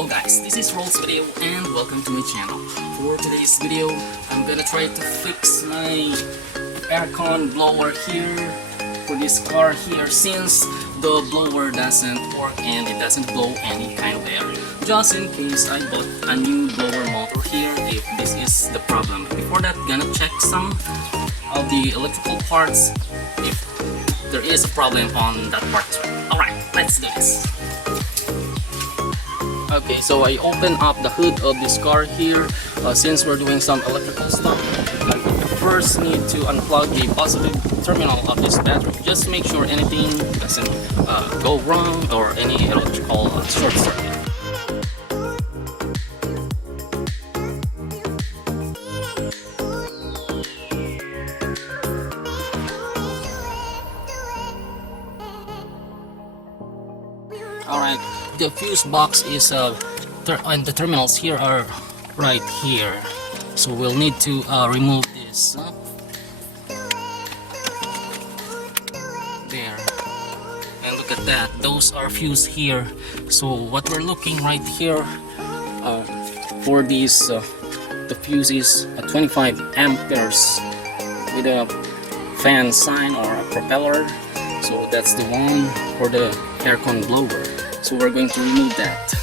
Hello guys, this is Rolls Video and welcome to my channel. For today's video, I'm gonna try to fix my aircon blower here for this car here, since the blower doesn't work and it doesn't blow any kind of air. Just in case I bought a new blower motor here, if this is the problem. Before that, gonna check some of the electrical parts if there is a problem on that part as well. Alright, let's do this. Okay, so I open up the hood of this car here. Since we're doing some electrical stuff, I first need to unplug the positive terminal of this battery. Just make sure anything doesn't go wrong or any electrical short circuit. Alright, the fuse box is and the terminals here are right here, so we'll need to remove this there, and look at that, those are fuse here. So what we're looking right here for these the fuse is 25 amperes with a fan sign or a propeller, so that's the one for the aircon blower. So we're going to remove that.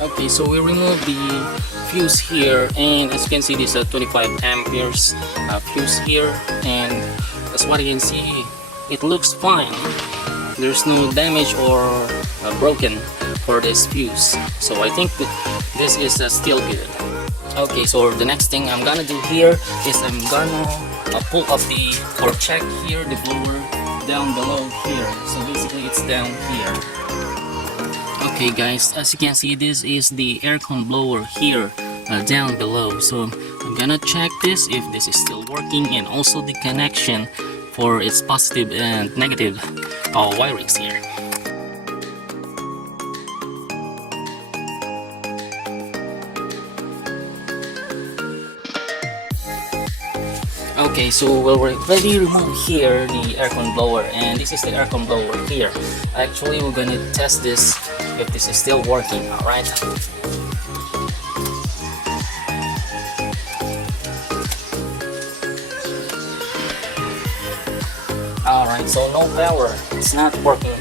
Okay, so we remove the fuse here, and as you can see, this 25 amperes fuse here, and as what you can see, it looks fine. There's no damage or broken for this fuse, so I think that this is still good. Okay, so the next thing I'm gonna do here is I'm gonna pull up or check here the blower down below here. So basically it's down here. Okay guys, as you can see, this is the aircon blower here down below. So I'm gonna check this if this is still working, and also the connection for its positive and negative wirings here. Okay, so we'll already remove here the aircon blower, and this is the aircon blower here. Actually, we're going to test this if this is still working. Alright. Alright, so no power. It's not working.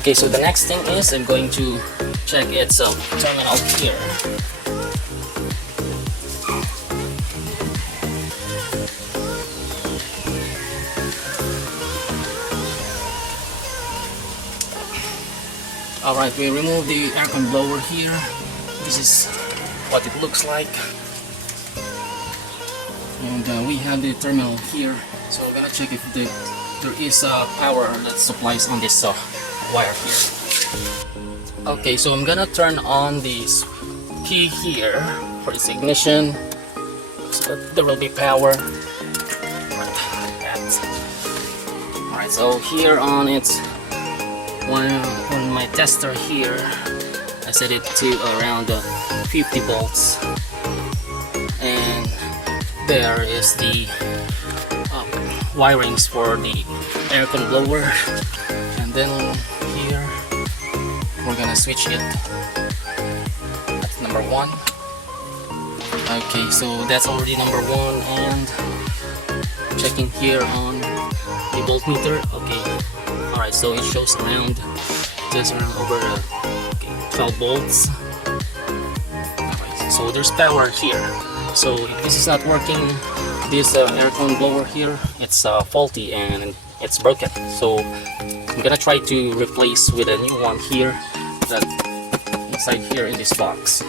Okay, so the next thing is I'm going to check its terminal here. Alright, we remove the aircon blower here. This is what it looks like. And we have the terminal here. So we're gonna check if there is power that supplies on this wire here. Okay, so I'm gonna turn on this key here for its ignition, so that there will be power. Alright, so here on its on my tester here, I set it to around 50 volts, and there is the wirings for the aircon blower, and then here we're gonna switch it. That's number 1. Okay, so that's already number 1, and checking here on the voltmeter. Okay. Alright, so it shows around just around over 12 volts. Alright, so there's power here. So if this is not working, this aircon blower here, it's faulty and it's broken. So I'm gonna try to replace with a new one here that inside here in this box.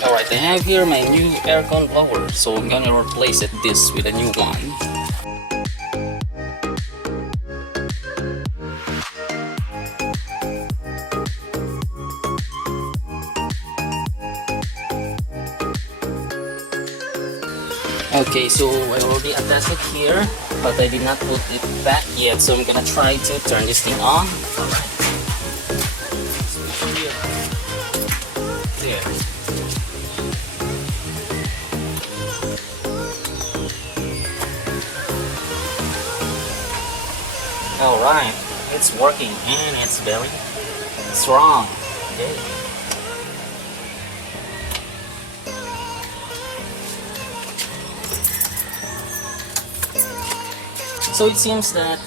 Alright, I have here my new aircon blower, so I'm gonna replace this with a new one. Okay, so I already attached it here, but I did not put it back yet, so I'm gonna try to turn this thing on. Alright. Alright, it's working and it's very strong. Okay. So it seems that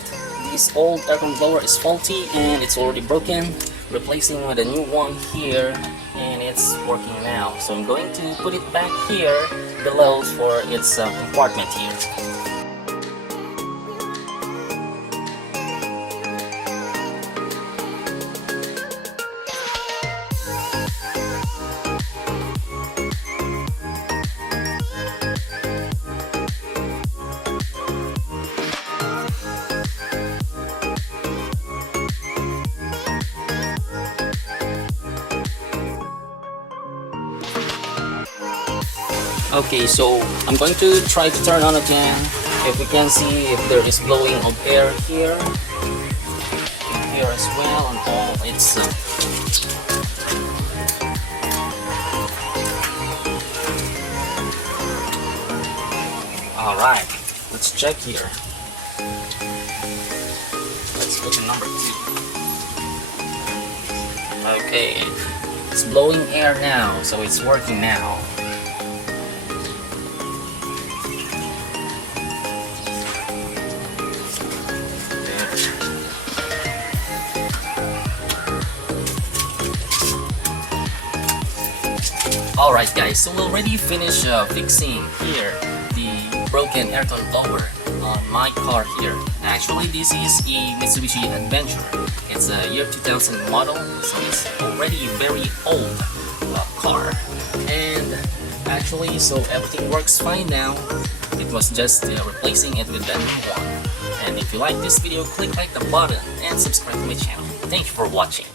this old aircon blower is faulty and it's already broken. Replacing with a new one here and it's working now. So I'm going to put it back here below for its compartment here. Okay, so I'm going to try to turn on again. If we can see if there is blowing of air here. Here as well on all its Alright, let's check here. Let's put in number 2. Okay, it's blowing air now, so it's working now. Alright guys, so we already finished fixing here the broken aircon blower on my car here. Actually this is a Mitsubishi Adventure. It's a year 2000 model, so it's already a very old car. And actually, so everything works fine now. It was just replacing it with a new one. And if you like this video, click like the button and subscribe to my channel. Thank you for watching.